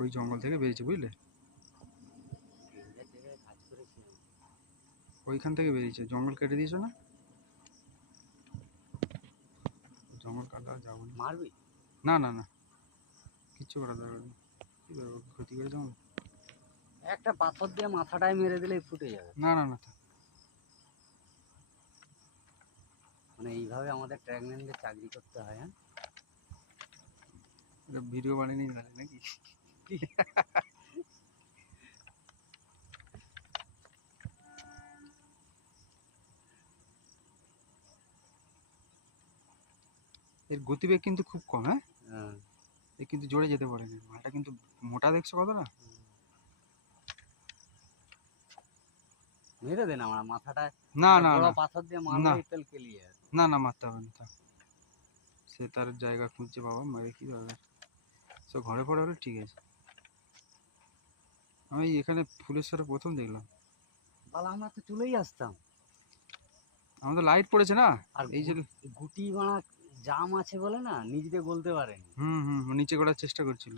ওই জঙ্গল থেকে বেরিয়েছে বুঝলে, ওইখান থেকে বেরিয়েছে। জঙ্গল কেটে দিয়েছো না? জঙ্গল কাটা যাবো না। মারবি? না না না, কিচ্ছু করা দরকার নেই। ক্ষতি করে যাবো? একটা পাথর দিয়ে মাথাটায় মেরে দিলেই ফুটে যাবে। না না না, মানে এইভাবে আমাদের ট্র্যাকম্যানদের চাকরি করতে হয়। হ্যাঁ, এটা ভিডিও বানিয়ে নিয়ে গেলে নাকি? এর গতিবেগ কিন্তু খুব কম। হ্যাঁ, এ কিন্তু জোরে যেতে পারে না। মালটা কিন্তু মোটা, দেখছো কতটা? মেরে দে না, আমার মাথাটায় না না বড় না পাথর দিয়ে না মারলেই তেল কেলিয়ে যাবে। না না, মারতে হবে না, থাক। সে তার জায়গা খুঁজছে বাবা, মারে কি দরকার? সে ঘরে পড়ে হলে ঠিক আছে। আমি এখানে ফুলেশ্বরে প্রথম দেখলাম। বালা, আমরা তো চলেই আসতাম। আমাদের লাইট পড়েছে না, আর এই যে গুটি বানা জাম আছে বলে না নিজে গলতে পারেনি। হুম হুম, নিচে করার চেষ্টা করছিল।